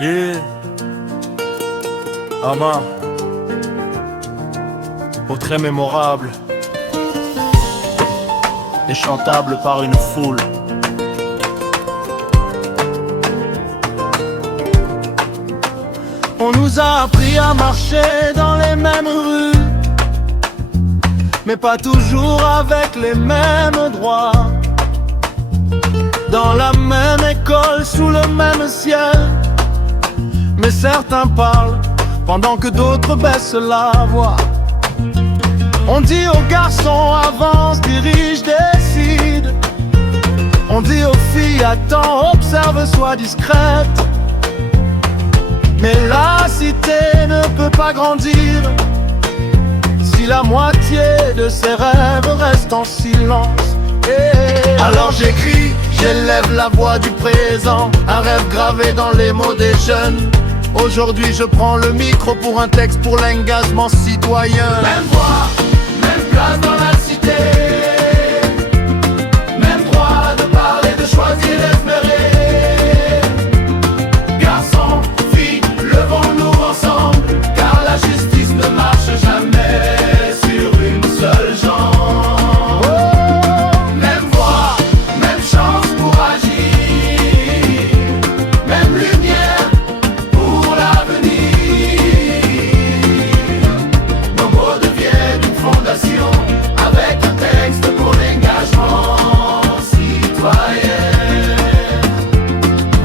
Yeah. Ama. Portrait mémorable, déchantable par une foule. On nous a appris à marcher dans les mêmes rues, mais pas toujours avec les mêmes droits. Dans la même école, sous le même ciel, mais certains parlent pendant que d'autres baissent la voix. On dit aux garçons avance, dirige, décide. On dit aux filles attends, observe, sois discrète. Mais la cité ne peut pas grandir si la moitié de ses rêves reste en silence. Alors j'écris, j'élève la voix du présent, un rêve gravé dans les mots des jeunes. Aujourd'hui je prends le micro pour un texte pour l'engagement citoyen. Même voix, même place dans la cité, même droit de parler, de choisir, d'espérer. Garçons, filles, levons-nous ensemble, car la justice ne marche jamais sur une seule jambe. Même voix, même chance pour agir, même lumière pour l'avenir. Nos mots deviennent une fondation, avec un texte pour l'engagement citoyen.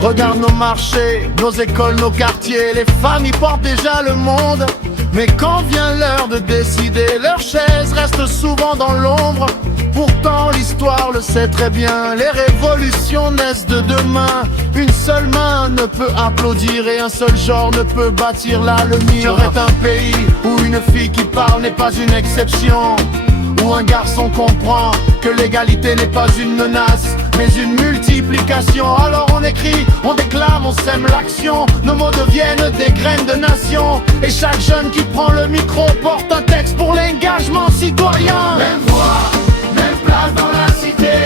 Regarde nos marchés, nos écoles, nos quartiers, les femmes y portent déjà le monde. Mais quand vient l'heure de décider, leurs chaises restent souvent dans l'ombre. Pourtant l'histoire le sait très bien, les révolutions naissent de demain. Une seule main ne peut applaudir et un seul genre ne peut bâtir la lumière. Serait un pays où une fille qui parle n'est pas une exception, où un garçon comprend que l'égalité n'est pas une menace mais une multiplication. Alors on écrit, on déclame, on sème l'action. Nos mots deviennent des graines de nation, et chaque jeune qui prend le micro porte un texte pour l'engagement citoyen. Même voix, même place dans la cité,